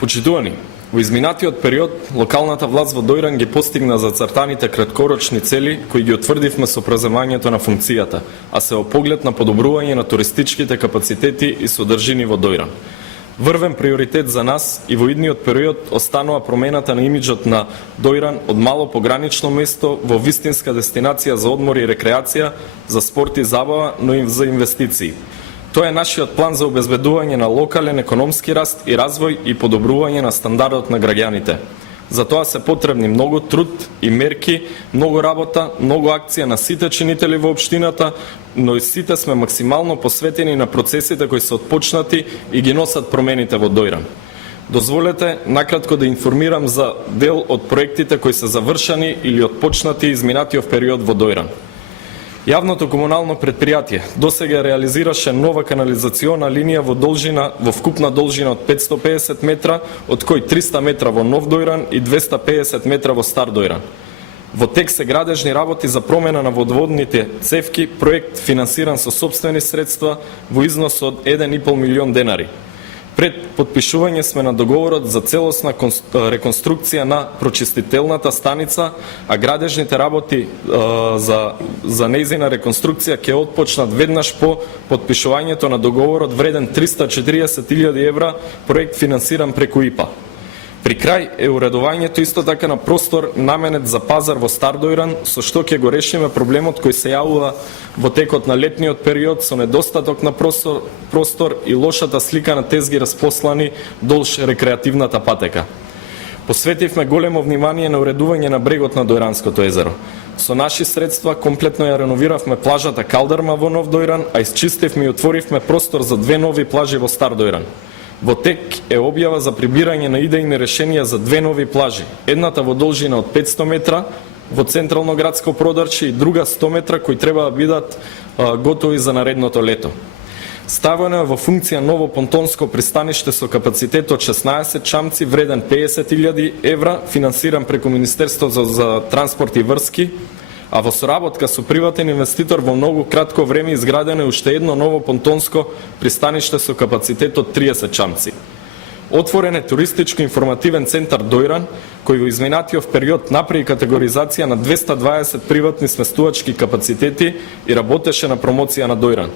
Почитувани, во изминатиот период локалната власт во Дојран ги постигна зацртаните краткорочни цели кои ги утврдивме со преземањето на функцијата, а се во поглед на подобрување на туристичките капацитети и содржини во Дојран. Врвен приоритет за нас и во идниот период останува промената на имиџот на Дојран од мало погранично место во вистинска дестинација за одмор и рекреација, за спорт и забава, но и за инвестиции. Тоа е нашиот план за обезбедување на локален економски раст и развој и подобрување на стандардот на граѓаните. За тоа се потребни многу труд и мерки, многу работа, многу акција на сите чинители во општината, но и сите сме максимално посветени на процесите кои се отпочнати и ги носат промените во Дојран. Дозволете накратко да информирам за дел од проектите кои се завршени или отпочнати изминатиот период во Дојран. Јавното комунално предпријатие досега реализираше нова канализациона линија во вкупна должина од 550 метра, од кои 300 метра во Нов Дојран и 250 метра во Стар Дојран. Во тек се градежни работи за промена на водоводните цевки, проект финансиран со сопствени средства во износ од 1,5 милион денари. Пред подпишување сме на договорот за целосна реконструкција на прочистителната станица, а градежните работи за нејзина реконструкција ќе отпочнат веднаш по подпишувањето на договорот вреден 340.000 евра, проект финансиран преку ИПА. При крај е уредувањето исто така на простор наменет за пазар во Стар Дојран, со што ќе го решиме проблемот кој се јавува во текот на летниот период со недостаток на простор и лошата слика на тезги распослани долж рекреативната патека. Посветивме големо внимание на уредување на брегот на Дојранското езеро. Со наши средства комплетно ја реновиравме плажата Калдарма во Нов Дојран, а исчистивме и отворивме простор за 2 нови плажи во Стар Дојран. Во тек е објава за прибирање на идејни решенија за 2 нови плажи, едната во должина од 500 метра во централно градско продарче и друга 100 метра кои треба да бидат готови за наредното лето. Ставено е во функција ново понтонско пристаниште со капацитет од 16 чамци вреден 50.000 евра, финансиран преку Министерството за транспорт и врски, а во соработка со приватен инвеститор во многу кратко време изградено е уште едно ново понтонско пристаниште со капацитет од 30 чамци. Отворен е туристичко-информативен центар Дојран, кој во изминатиот период направи категоризација на 220 приватни сместувачки капацитети и работеше на промоција на Дојран.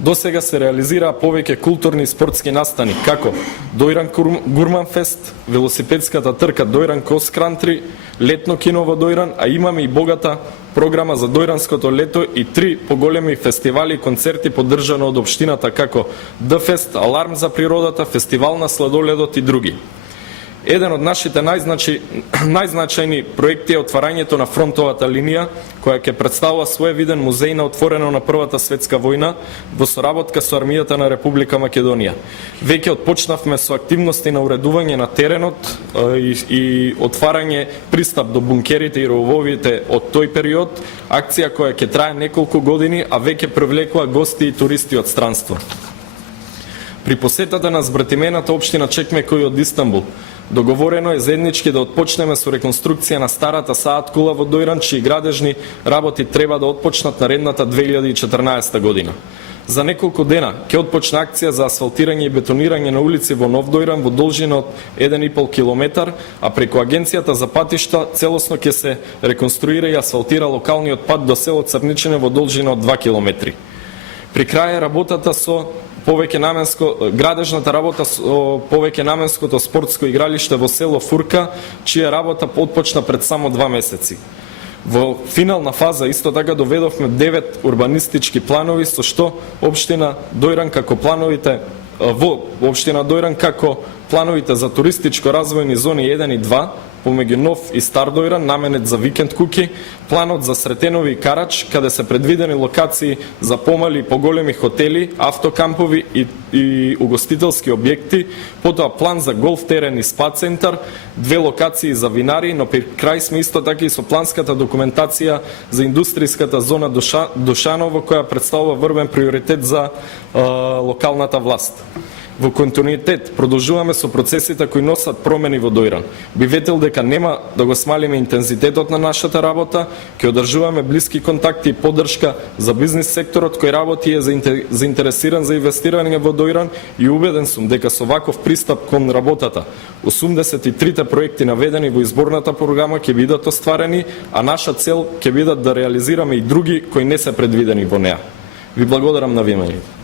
Досега се реализираа повеќе културни и спортски настани, како Дојран Гурман Фест, велосипедската трка Дојран Крос Крантри, летно кино во Дојран, а имаме и богата програма за Дојранското лето и 3 поголеми фестивали и концерти поддржано од општината како Д-фест, Аларм за природата, Фестивал на сладоледот и други. Еден од нашите најзначајни проекти е отварањето на фронтовата линија, која ќе представува своевиден музеј на отворено на Првата светска војна во соработка со армијата на Република Македонија. Веќе отпочнавме со активности на уредување на теренот и отварање пристап до бункерите и рововите од тој период, акција која ќе трае неколку години, а веќе привлекува гости и туристи од странство. При посетата на збратимената општина Чекмекој од Истанбул, договорено е заеднички да отпочнеме со реконструкција на старата Саат кула во Дојран, чии градежни работи треба да отпочнат наредната 2014 година. За неколку дена ќе отпочне акција за асфалтирање и бетонирање на улици во Нов Дојран во должина од 1,5 километар, а преку Агенцијата за патишта целосно ќе се реконструира и асфалтира локалниот пат до село Црничине во должина од 2 километри. При крај работата со градежната работа со повеќе наменското спортско игралиште во село Фурка, чија работа отпочна пред само 2 месеци. Во финална фаза исто така доведовме 9 урбанистички планови, со што општина Дојран како плановите за туристичко-развојни зони 1 и 2, помеѓу Нов и Стар Дојран, наменет за викенд куки, планот за Сретенови и Карач, каде се предвидени локации за помали и поголеми хотели, автокампови и угостителски објекти, потоа план за голф терен и спа центар, 2 локации за винари, но при крај сме исто така и со планската документација за индустријската зона Душаново, која представува врвен приоритет за локалната власт. Во континуитет продолжуваме со процесите кои носат промени во Дојран. Би ветил дека нема да го смалиме интензитетот на нашата работа, ќе одржуваме блиски контакти и поддршка за бизнис секторот кој работи и е заинтересиран за инвестирање во Дојран и убеден сум дека со ваков пристап кон работата 83 проекти наведени во изборната програма ќе бидат остварени, а наша цел ќе бидат да реализираме и други кои не се предвидени во неа. Ви благодарам на вниманието.